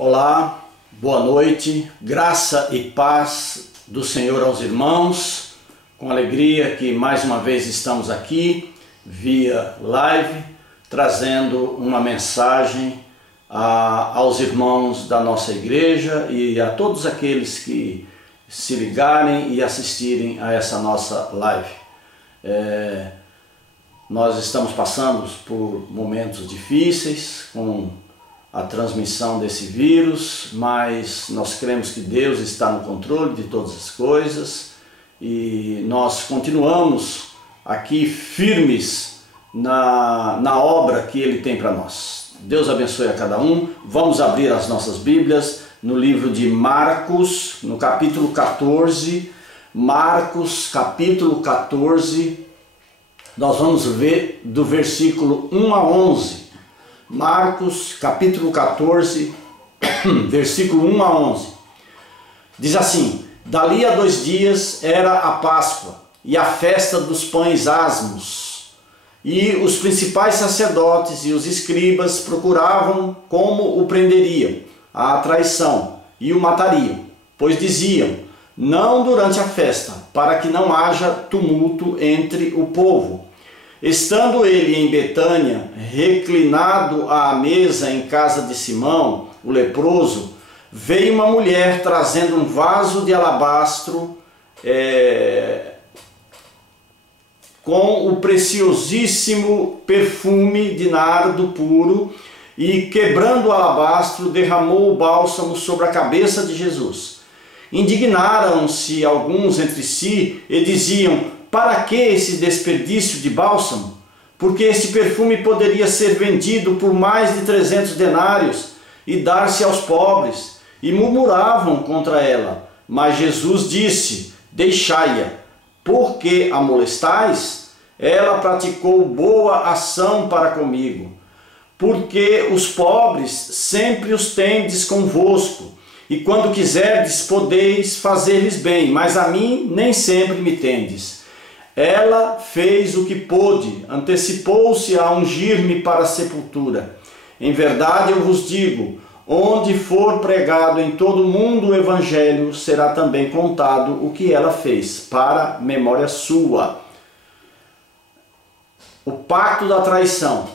Olá, boa noite, graça e paz do Senhor aos irmãos. Com alegria que mais uma vez estamos aqui via live, trazendo uma mensagem aos irmãos da nossa igreja e a todos aqueles que se ligarem e assistirem a essa nossa live. Nós estamos passando por momentos difíceis com a transmissão desse vírus, mas nós cremos que Deus está no controle de todas as coisas e nós continuamos aqui firmes na obra que Ele tem para nós. Deus abençoe a cada um. Vamos abrir as nossas Bíblias no livro de Marcos, no capítulo 14. Marcos, capítulo 14, nós vamos ver do versículo 1 a 11. Marcos, capítulo 14, versículo 1 a 11. Diz assim: Dali a 2 dias era a Páscoa e a festa dos pães asmos. E os principais sacerdotes e os escribas procuravam como o prenderiam à traição e o matariam, pois diziam: não durante a festa, para que não haja tumulto entre o povo. Estando ele em Betânia, reclinado à mesa em casa de Simão, o leproso, veio uma mulher trazendo um vaso de alabastro com o preciosíssimo perfume de nardo puro, e quebrando o alabastro, derramou o bálsamo sobre a cabeça de Jesus. Indignaram-se alguns entre si e diziam: para que esse desperdício de bálsamo? Porque esse perfume poderia ser vendido por mais de 300 denários e dar-se aos pobres. E murmuravam contra ela. Mas Jesus disse: deixai-a, por que a molestais? Ela praticou boa ação para comigo. Porque os pobres sempre os tendes convosco, e quando quiserdes podeis fazer-lhes bem, mas a mim nem sempre me tendes. Ela fez o que pôde, antecipou-se a ungir-me para a sepultura. Em verdade eu vos digo, onde for pregado em todo o mundo o evangelho, será também contado o que ela fez, para memória sua. O pacto da traição.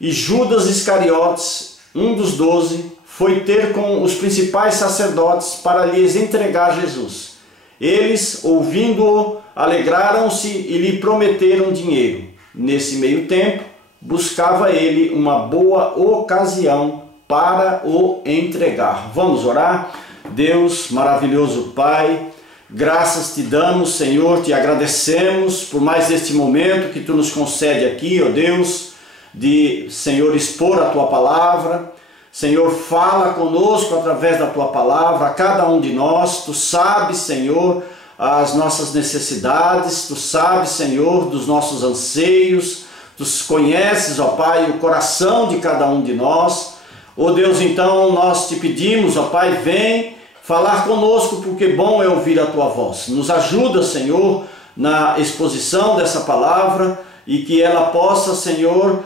E Judas Iscariotes, um dos 12, foi ter com os principais sacerdotes para lhes entregar Jesus. Eles, ouvindo-o, alegraram-se e lhe prometeram dinheiro. Nesse meio tempo, buscava ele uma boa ocasião para o entregar. Vamos orar? Deus, maravilhoso Pai, graças te damos, Senhor, te agradecemos por mais este momento que tu nos concede aqui, ó Deus, de, Senhor, expor a tua palavra. Senhor, fala conosco através da tua palavra, a cada um de nós. Tu sabes, Senhor, as nossas necessidades, tu sabes, Senhor, dos nossos anseios, tu conheces, ó Pai, o coração de cada um de nós. Ó Deus, então nós te pedimos, ó Pai, vem falar conosco, porque bom é ouvir a tua voz. Nos ajuda, Senhor, na exposição dessa palavra e que ela possa, Senhor,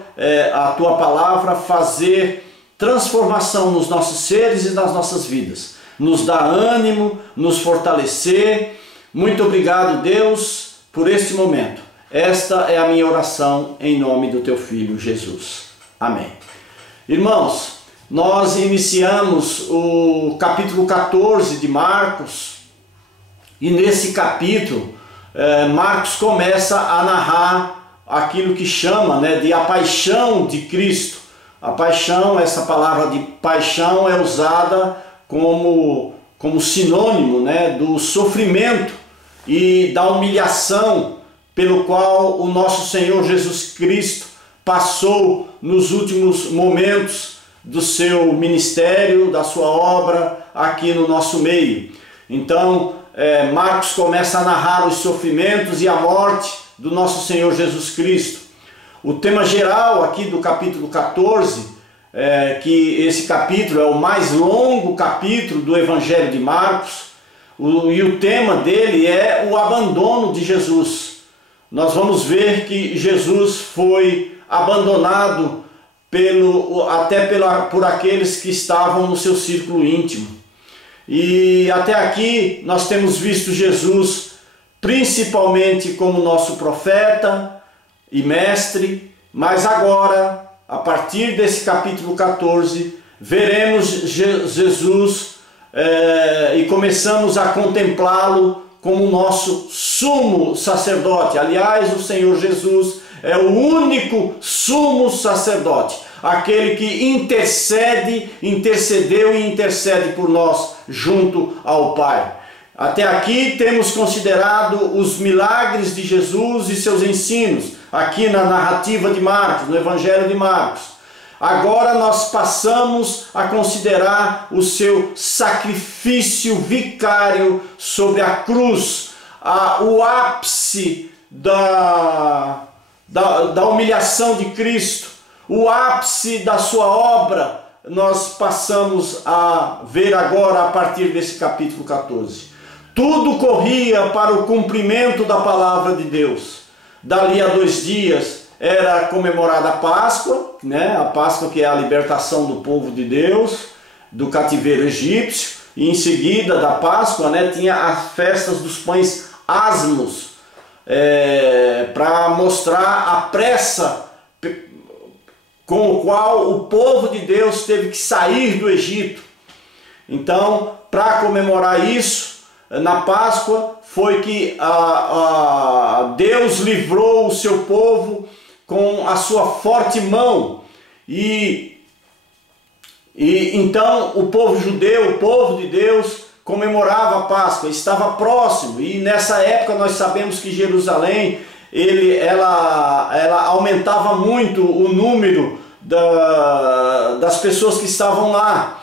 a tua palavra fazer transformação nos nossos seres e nas nossas vidas, nos dá ânimo, nos fortalecer. Muito obrigado, Deus, por este momento. Esta é a minha oração em nome do teu Filho Jesus. Amém. Irmãos, nós iniciamos o capítulo 14 de Marcos e nesse capítulo Marcos começa a narrar aquilo que chama, de a paixão de Cristo. A paixão, essa palavra de paixão é usada como sinônimo, do sofrimento e da humilhação pelo qual o nosso Senhor Jesus Cristo passou nos últimos momentos do seu ministério, da sua obra aqui no nosso meio. Então, Marcos começa a narrar os sofrimentos e a morte do nosso Senhor Jesus Cristo. O tema geral aqui do capítulo 14, que esse capítulo é o mais longo capítulo do Evangelho de Marcos, e o tema dele é o abandono de Jesus. Nós vamos ver que Jesus foi abandonado por aqueles que estavam no seu círculo íntimo. E até aqui nós temos visto Jesus principalmente como nosso profeta e mestre, mas agora, a partir desse capítulo 14, veremos Jesus e começamos a contemplá-lo como nosso sumo sacerdote. Aliás, o Senhor Jesus é o único sumo sacerdote, aquele que intercedeu e intercede por nós junto ao Pai. Até aqui temos considerado os milagres de Jesus e seus ensinos, aqui na narrativa de Marcos, no Evangelho de Marcos. Agora nós passamos a considerar o seu sacrifício vicário sobre a cruz, o ápice da humilhação de Cristo, o ápice da sua obra. Nós passamos a ver agora a partir desse capítulo 14. Tudo corria para o cumprimento da palavra de Deus. Dali a 2 dias era comemorada a Páscoa, né? A Páscoa, que é a libertação do povo de Deus do cativeiro egípcio. E em seguida da Páscoa, né, tinha as festas dos pães asmos, para mostrar a pressa com o qual o povo de Deus teve que sair do Egito. Então, para comemorar isso, na Páscoa, foi que Deus livrou o seu povo com a sua forte mão. E então o povo judeu, o povo de Deus, comemorava a Páscoa, estava próximo. E nessa época nós sabemos que Jerusalém, ela aumentava muito o número das pessoas que estavam lá.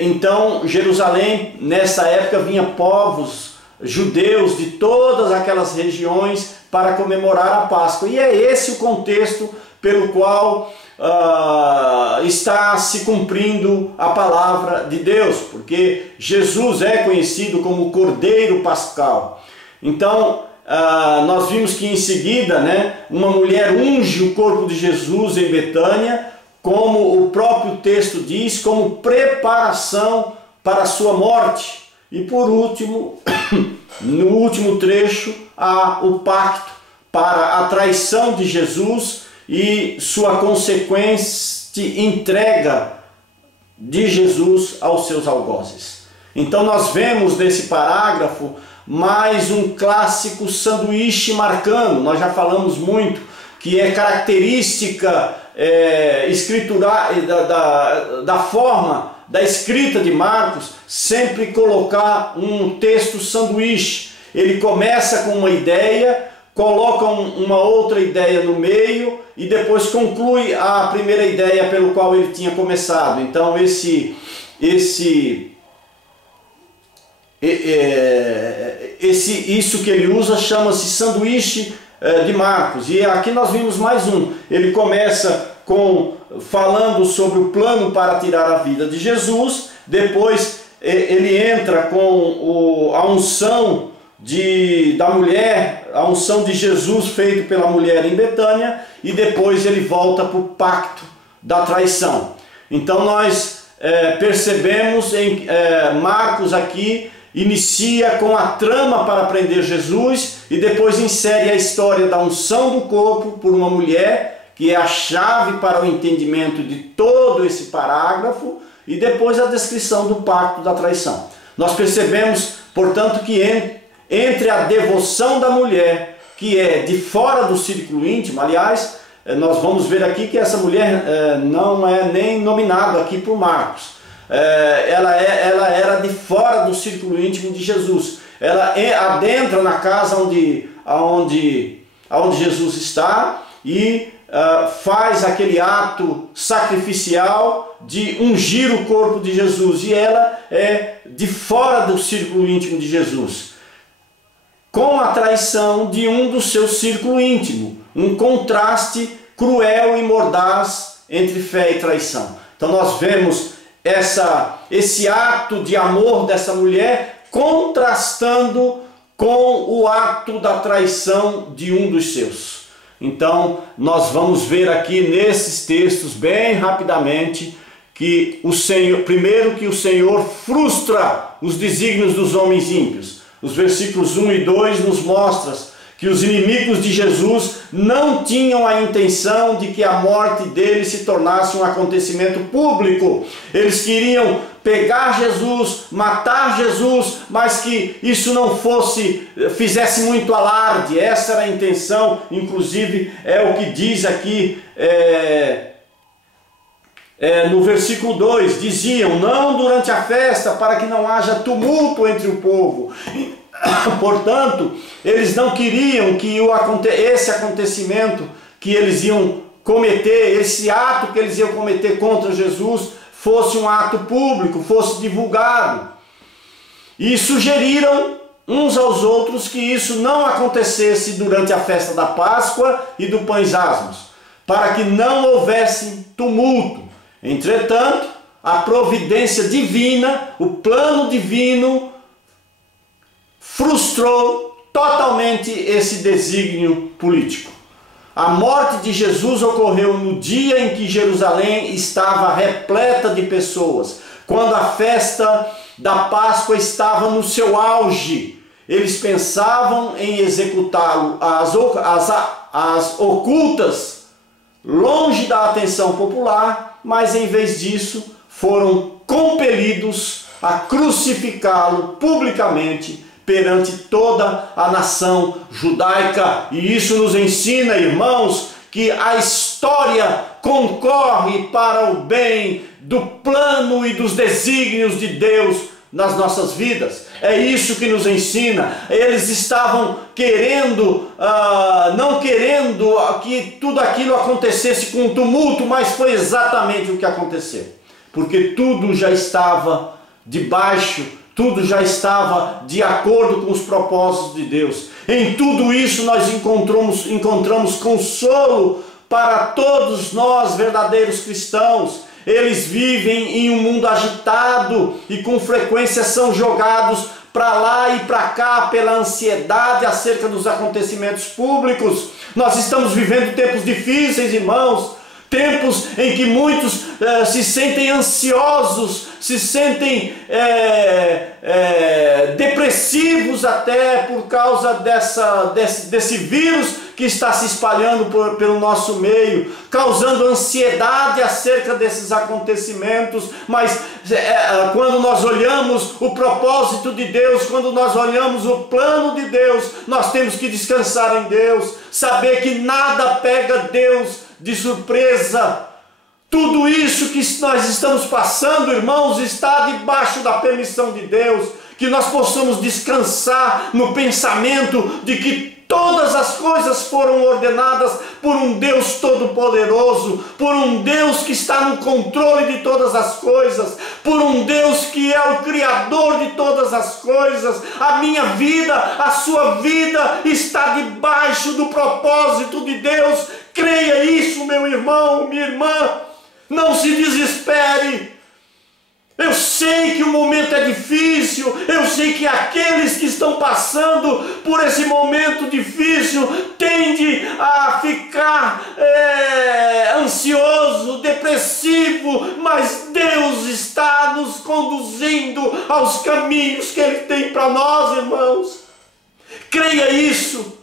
Então Jerusalém, nessa época, vinha povos judeus de todas aquelas regiões para comemorar a Páscoa. E é esse o contexto pelo qual está se cumprindo a palavra de Deus, porque Jesus é conhecido como o Cordeiro Pascal. Então nós vimos que em seguida, né, uma mulher unge o corpo de Jesus em Betânia, como o próprio texto diz, como preparação para a sua morte. E por último, no último trecho, há o pacto para a traição de Jesus e sua consequente entrega de Jesus aos seus algozes. Então nós vemos nesse parágrafo mais um clássico sanduíche marcano. Nós já falamos muito que é característica da forma da escrita de Marcos, sempre colocar um texto sanduíche. Ele começa com uma ideia, coloca uma outra ideia no meio e depois conclui a primeira ideia pelo qual ele tinha começado. Então isso que ele usa chama-se sanduíche de Marcos. E aqui nós vimos mais um. Ele começa falando sobre o plano para tirar a vida de Jesus. Depois ele entra com a unção da mulher, a unção de Jesus feito pela mulher em Betânia, e depois ele volta para o pacto da traição. Então nós percebemos em Marcos aqui, inicia com a trama para prender Jesus e depois insere a história da unção do corpo por uma mulher, que é a chave para o entendimento de todo esse parágrafo, e depois a descrição do pacto da traição. Nós percebemos, portanto, que entre a devoção da mulher, que é de fora do círculo íntimo, aliás, nós vamos ver aqui que essa mulher não é nem nominada aqui por Marcos. Ela era de fora do círculo íntimo de Jesus. Ela adentra na casa onde Jesus está e faz aquele ato sacrificial de ungir o corpo de Jesus. E ela é de fora do círculo íntimo de Jesus, com a traição de um do seu círculo íntimo. Um contraste cruel e mordaz entre fé e traição. Então nós vemos esse ato de amor dessa mulher contrastando com o ato da traição de um dos seus. Então, nós vamos ver aqui nesses textos, bem rapidamente, que o Senhor, primeiro que o Senhor frustra os desígnios dos homens ímpios. Os versículos 1 e 2 nos mostram que os inimigos de Jesus não tinham a intenção de que a morte dele se tornasse um acontecimento público. Eles queriam pegar Jesus, matar Jesus, mas que isso não fizesse muito alarde. Essa era a intenção, inclusive é o que diz aqui no versículo 2, diziam, não durante a festa, para que não haja tumulto entre o povo. Portanto, eles não queriam que esse acontecimento que eles iam cometer, esse ato que eles iam cometer contra Jesus, fosse um ato público, fosse divulgado. E sugeriram uns aos outros que isso não acontecesse durante a festa da Páscoa e do Pães Asmos, para que não houvesse tumulto. Entretanto, a providência divina, o plano divino, frustrou totalmente esse desígnio político. A morte de Jesus ocorreu no dia em que Jerusalém estava repleta de pessoas, quando a festa da Páscoa estava no seu auge. Eles pensavam em executá-lo às ocultas, longe da atenção popular, mas em vez disso foram compelidos a crucificá-lo publicamente perante toda a nação judaica. E isso nos ensina, irmãos, que a história concorre para o bem do plano e dos desígnios de Deus nas nossas vidas. É isso que nos ensina. Eles estavam não querendo que tudo aquilo acontecesse com tumulto, mas foi exatamente o que aconteceu. Porque tudo já estava debaixo, tudo já estava de acordo com os propósitos de Deus. Em tudo isso nós encontramos consolo para todos nós verdadeiros cristãos. Eles vivem em um mundo agitado e com frequência são jogados para lá e para cá pela ansiedade acerca dos acontecimentos públicos. Nós estamos vivendo tempos difíceis, irmãos. Tempos em que muitos se sentem ansiosos, se sentem depressivos até por causa desse vírus que está se espalhando pelo nosso meio, causando ansiedade acerca desses acontecimentos. Mas quando nós olhamos o propósito de Deus, quando nós olhamos o plano de Deus, nós temos que descansar em Deus, saber que nada pega Deus de surpresa. Tudo isso que nós estamos passando, irmãos, está debaixo da permissão de Deus. Que nós possamos descansar no pensamento de que todas as coisas foram ordenadas por um Deus todo-poderoso, por um Deus que está no controle de todas as coisas, por um Deus que é o Criador de todas as coisas. A minha vida, a sua vida está debaixo do propósito de Deus. Creia isso, meu irmão, minha irmã. Não se desespere. Eu sei que o momento é difícil, eu sei que aqueles que estão passando por esse momento difícil tendem a ficar ansioso, depressivo, mas Deus está nos conduzindo aos caminhos que Ele tem para nós, irmãos. Creia isso.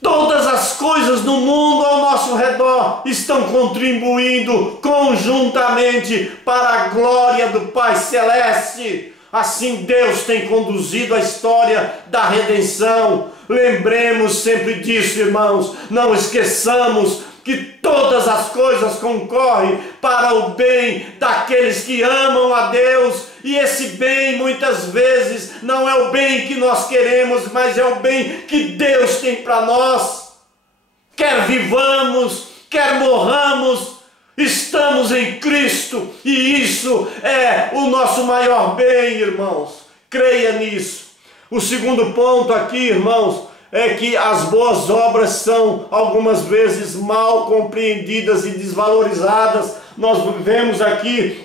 Todas as coisas no mundo ao nosso redor estão contribuindo conjuntamente para a glória do Pai Celeste. Assim Deus tem conduzido a história da redenção. Lembremos sempre disso, irmãos. Não esqueçamos que todas as coisas concorrem para o bem daqueles que amam a Deus. E esse bem muitas vezes não é o bem que nós queremos, mas é o bem que Deus tem para nós. Quer vivamos, quer morramos, estamos em Cristo, e isso é o nosso maior bem, irmãos. Creia nisso. O segundo ponto aqui, irmãos, é que as boas obras são algumas vezes mal compreendidas e desvalorizadas. Nós vemos aqui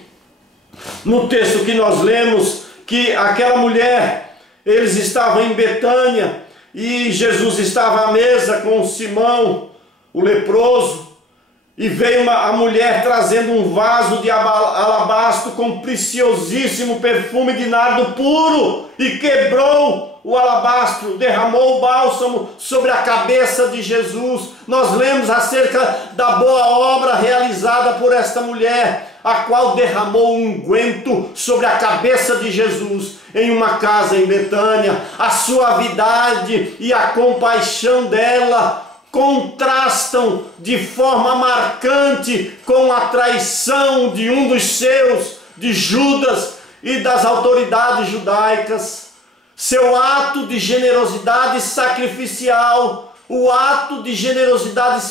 no texto que nós lemos que aquela mulher, eles estavam em Betânia, e Jesus estava à mesa com Simão, o leproso, e veio a mulher trazendo um vaso de alabastro com preciosíssimo perfume de nardo puro, e quebrou o alabastro, derramou o bálsamo sobre a cabeça de Jesus. Nós lemos acerca da boa obra realizada por esta mulher, a qual derramou um unguento sobre a cabeça de Jesus em uma casa em Betânia. A suavidade e a compaixão dela contrastam de forma marcante com a traição de um dos seus, de Judas, e das autoridades judaicas. Seu ato de generosidade sacrificial, o ato de generosidade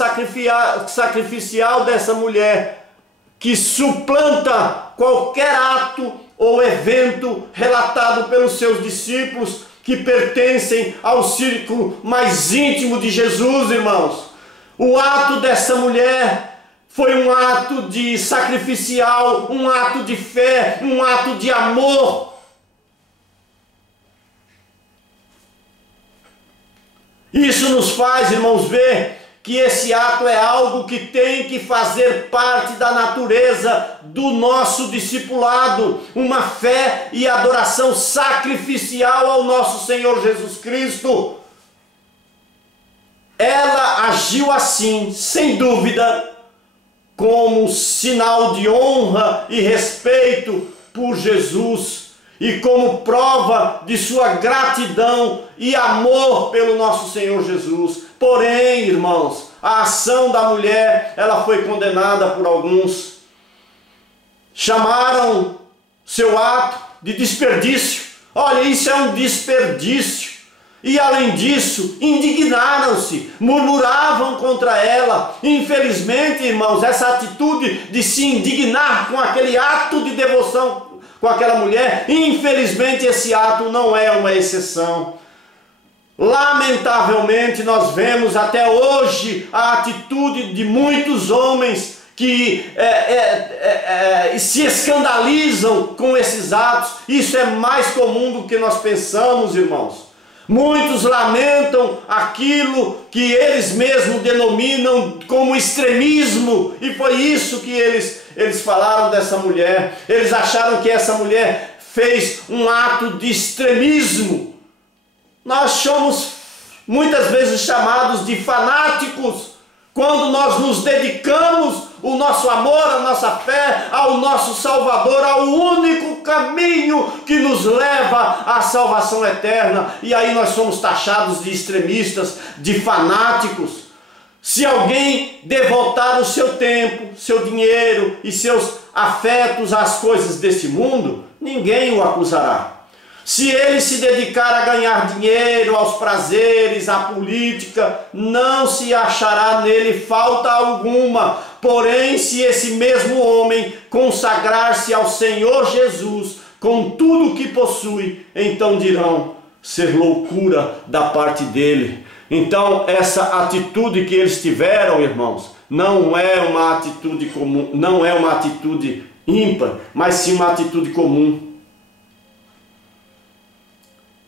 sacrificial dessa mulher, que suplanta qualquer ato ou evento relatado pelos seus discípulos, que pertencem ao círculo mais íntimo de Jesus, irmãos. O ato dessa mulher foi um ato de sacrificial, um ato de fé, um ato de amor. Isso nos faz, irmãos, ver que esse ato é algo que tem que fazer parte da natureza do nosso discipulado, uma fé e adoração sacrificial ao nosso Senhor Jesus Cristo. Ela agiu assim, sem dúvida, como sinal de honra e respeito por Jesus, e como prova de sua gratidão e amor pelo nosso Senhor Jesus. Porém, irmãos, a ação da mulher, ela foi condenada por alguns. Chamaram seu ato de desperdício. Olha, isso é um desperdício. E além disso, indignaram-se, murmuravam contra ela. Infelizmente, irmãos, essa atitude de se indignar com aquele ato de devoção com aquela mulher, infelizmente esse ato não é uma exceção. Lamentavelmente nós vemos até hoje a atitude de muitos homens que se escandalizam com esses atos. Isso é mais comum do que nós pensamos, irmãos. Muitos lamentam aquilo que eles mesmos denominam como extremismo, e foi isso que eles falaram dessa mulher. Eles acharam que essa mulher fez um ato de extremismo. Nós somos muitas vezes chamados de fanáticos quando nós nos dedicamos o nosso amor, a nossa fé ao nosso Salvador, ao único caminho que nos leva à salvação eterna. E aí nós somos taxados de extremistas, de fanáticos. Se alguém devotar o seu tempo, seu dinheiro e seus afetos às coisas desse mundo, ninguém o acusará. Se ele se dedicar a ganhar dinheiro, aos prazeres, à política, não se achará nele falta alguma. Porém, se esse mesmo homem consagrar-se ao Senhor Jesus com tudo o que possui, então dirão ser loucura da parte dele. Então, essa atitude que eles tiveram, irmãos, não é uma atitude comum, não é uma atitude ímpar, mas sim uma atitude comum.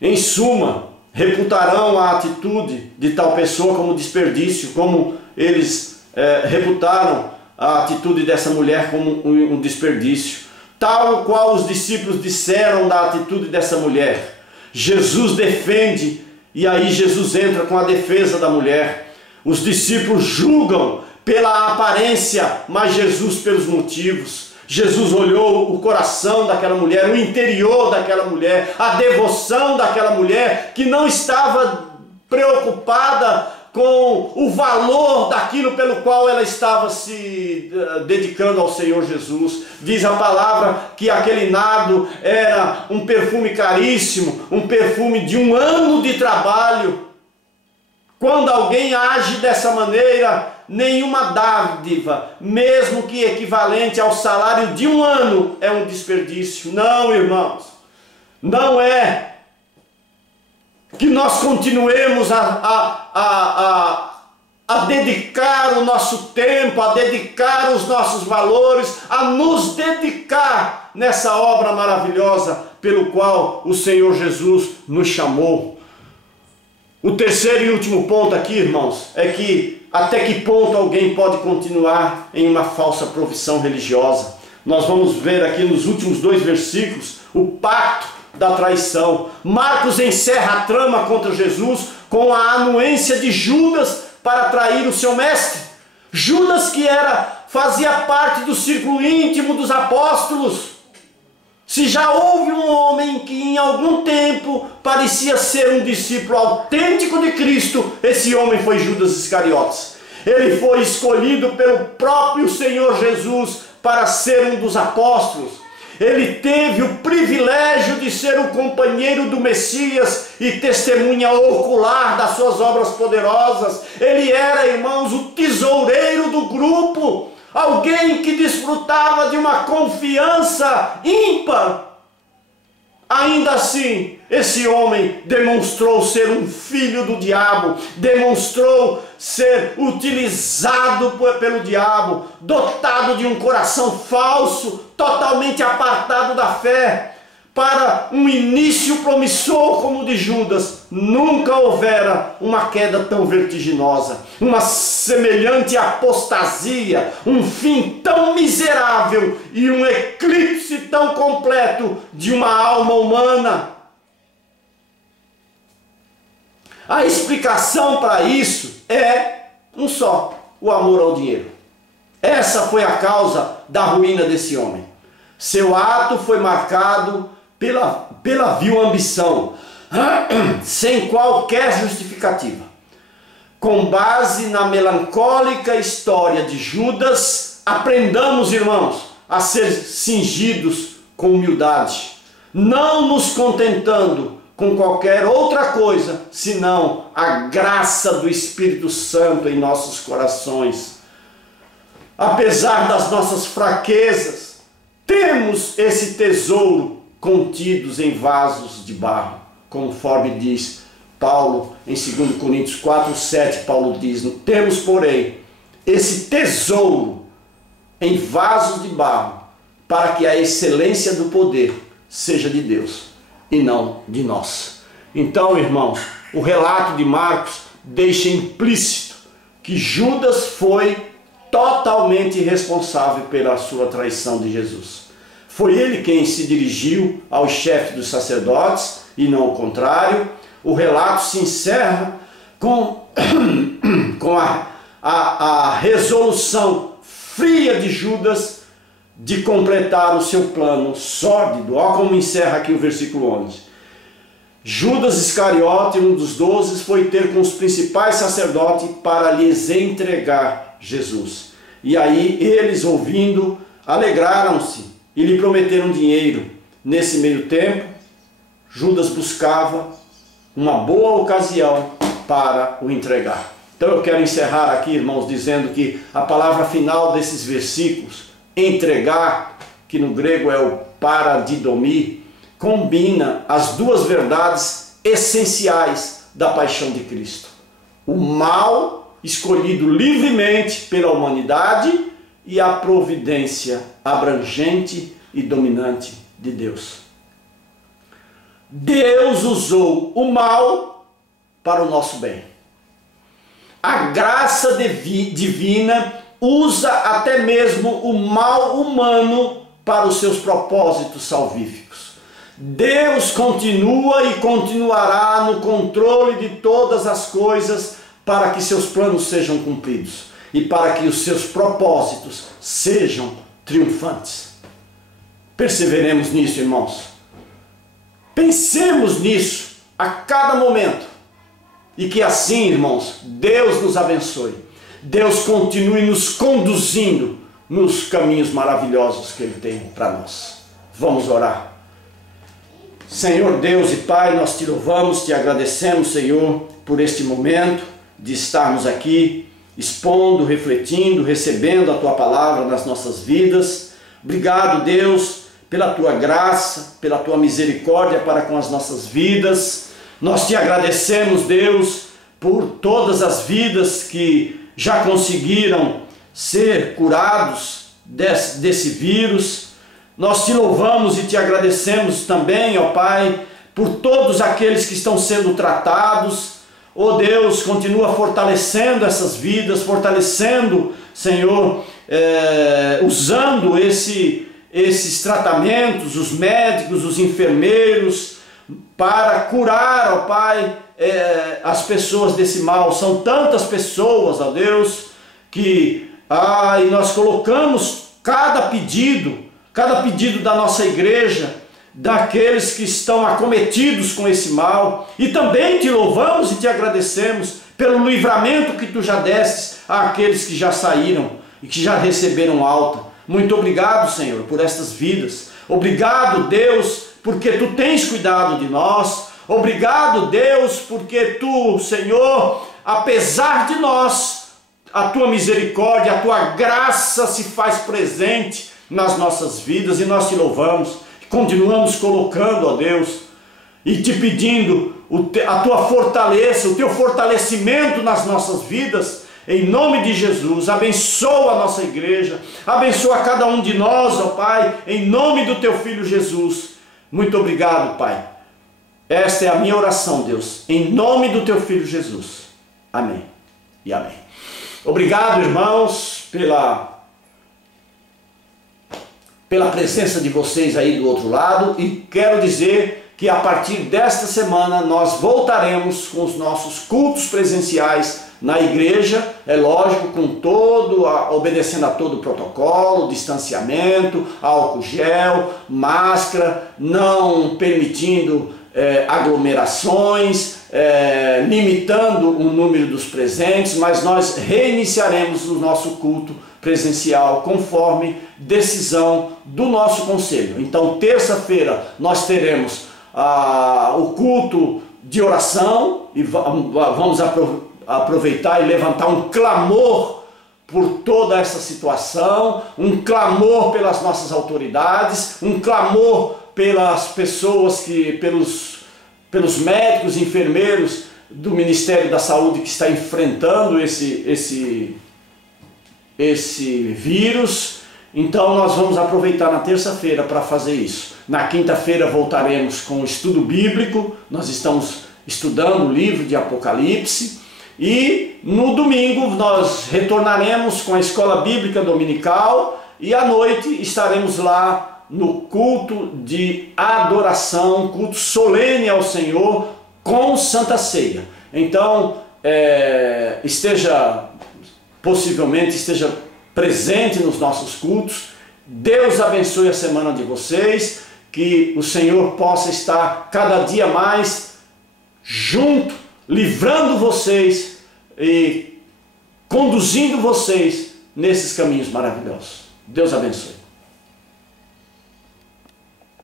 Em suma, reputarão a atitude de tal pessoa como desperdício, como eles reputaram a atitude dessa mulher como um desperdício. Tal qual os discípulos disseram da atitude dessa mulher. Jesus defende, e aí Jesus entra com a defesa da mulher. Os discípulos julgam pela aparência, mas Jesus pelos motivos. Jesus olhou o coração daquela mulher, o interior daquela mulher, a devoção daquela mulher, que não estava preocupada com o valor daquilo pelo qual ela estava se dedicando ao Senhor Jesus. Diz a palavra que aquele nardo era um perfume caríssimo, um perfume de 1 ano de trabalho. Quando alguém age dessa maneira, nenhuma dádiva, mesmo que equivalente ao salário de 1 ano, é um desperdício. Não, irmãos, não é. Que nós continuemos a dedicar o nosso tempo, a dedicar os nossos valores, a nos dedicar nessa obra maravilhosa pelo qual o Senhor Jesus nos chamou. O terceiro e último ponto aqui, irmãos, é que até que ponto alguém pode continuar em uma falsa profissão religiosa. Nós vamos ver aqui nos últimos 2 versículos o pacto da traição. Marcos encerra a trama contra Jesus com a anuência de Judas para trair o seu mestre. Judas, que fazia parte do círculo íntimo dos apóstolos. Se já houve um homem que em algum tempo parecia ser um discípulo autêntico de Cristo, esse homem foi Judas Iscariotes. Ele foi escolhido pelo próprio Senhor Jesus para ser um dos apóstolos. Ele teve o privilégio de ser o companheiro do Messias e testemunha ocular das suas obras poderosas. Ele era, irmãos, o tesoureiro do grupo. Alguém que desfrutava de uma confiança ímpar. Ainda assim, esse homem demonstrou ser um filho do diabo, demonstrou ser utilizado pelo diabo, dotado de um coração falso, totalmente apartado da fé. Para um início promissor como o de Judas, nunca houvera uma queda tão vertiginosa, uma semelhante apostasia, um fim tão miserável e um eclipse tão completo de uma alma humana. A explicação para isso é um só: o amor ao dinheiro. Essa foi a causa da ruína desse homem. Seu ato foi marcado pela vil ambição, sem qualquer justificativa. Com base na melancólica história de Judas, aprendamos, irmãos, a ser cingidos com humildade, não nos contentando com qualquer outra coisa, senão a graça do Espírito Santo em nossos corações. Apesar das nossas fraquezas, temos esse tesouro contidos em vasos de barro, conforme diz Paulo em 2 Coríntios 4:7. Paulo diz: temos, porém, esse tesouro em vasos de barro, para que a excelência do poder seja de Deus e não de nós. Então, irmãos, o relato de Marcos deixa implícito que Judas foi totalmente responsável pela sua traição de Jesus. Foi ele quem se dirigiu ao chefe dos sacerdotes e não o contrário. O relato se encerra com a resolução fria de Judas de completar o seu plano sórdido. Olha como encerra aqui o versículo 11. Judas Iscariote, um dos 12, foi ter com os principais sacerdotes para lhes entregar Jesus. E aí eles, ouvindo, alegraram-se e lhe prometeram dinheiro. Nesse meio tempo, Judas buscava uma boa ocasião para o entregar. Então eu quero encerrar aqui, irmãos, dizendo que a palavra final desses versículos, entregar, que no grego é o paradidomi, combina as duas verdades essenciais da paixão de Cristo: o mal escolhido livremente pela humanidade e a providência abrangente e dominante de Deus. Deus usou o mal para o nosso bem. A graça divina usa até mesmo o mal humano para os seus propósitos salvíficos. Deus continua e continuará no controle de todas as coisas para que seus planos sejam cumpridos e para que os seus propósitos sejam triunfantes. Perseveremos nisso, irmãos. Pensemos nisso a cada momento. E que assim, irmãos, Deus nos abençoe. Deus continue nos conduzindo nos caminhos maravilhosos que Ele tem para nós. Vamos orar. Senhor Deus e Pai, nós te louvamos, te agradecemos, Senhor, por este momento de estarmos aqui, expondo, refletindo, recebendo a Tua palavra nas nossas vidas. Obrigado, Deus, pela Tua graça, pela Tua misericórdia para com as nossas vidas. Nós te agradecemos, Deus, por todas as vidas que já conseguiram ser curados desse vírus. Nós te louvamos e te agradecemos também, ó Pai, por todos aqueles que estão sendo tratados. oh Deus, continua fortalecendo essas vidas, fortalecendo, Senhor, usando esses tratamentos, os médicos, os enfermeiros, para curar, ó Pai, as pessoas desse mal. São tantas pessoas, ó Deus, que e nós colocamos cada pedido da nossa igreja, daqueles que estão acometidos com esse mal, e também te louvamos e te agradecemos pelo livramento que tu já destes àqueles que já saíram e que já receberam alta. Muito obrigado, Senhor, por estas vidas. Obrigado, Deus, porque tu tens cuidado de nós. Obrigado, Deus, porque tu, Senhor, apesar de nós, a tua misericórdia, a tua graça se faz presente nas nossas vidas, e nós te louvamos. Continuamos colocando, ó Deus, e te pedindo a tua fortaleza, o teu fortalecimento nas nossas vidas, em nome de Jesus. Abençoa a nossa igreja, abençoa cada um de nós, ó Pai, em nome do teu Filho Jesus. Muito obrigado, Pai. Esta é a minha oração, Deus, em nome do teu Filho Jesus. Amém e amém. Obrigado, irmãos, pela presença de vocês aí do outro lado, e quero dizer que a partir desta semana nós voltaremos com os nossos cultos presenciais na igreja, é lógico, obedecendo a todo o protocolo, distanciamento, álcool gel, máscara, não permitindo aglomerações, limitando o número dos presentes, mas nós reiniciaremos o nosso culto presencial conforme decisão do nosso conselho. Então, terça-feira nós teremos o culto de oração, e vamos aproveitar e levantar um clamor por toda essa situação, um clamor pelas nossas autoridades, um clamor pelas pessoas pelos médicos, enfermeiros do Ministério da Saúde que está enfrentando esse vírus. Então nós vamos aproveitar na terça-feira para fazer isso. Na quinta-feira voltaremos com o estudo bíblico, nós estamos estudando o livro de Apocalipse, e no domingo nós retornaremos com a escola bíblica dominical, e à noite estaremos lá no culto de adoração, culto solene ao Senhor com Santa Ceia. Então possivelmente esteja presente nos nossos cultos. Deus abençoe a semana de vocês, que o Senhor possa estar cada dia mais junto, livrando vocês e conduzindo vocês nesses caminhos maravilhosos. Deus abençoe.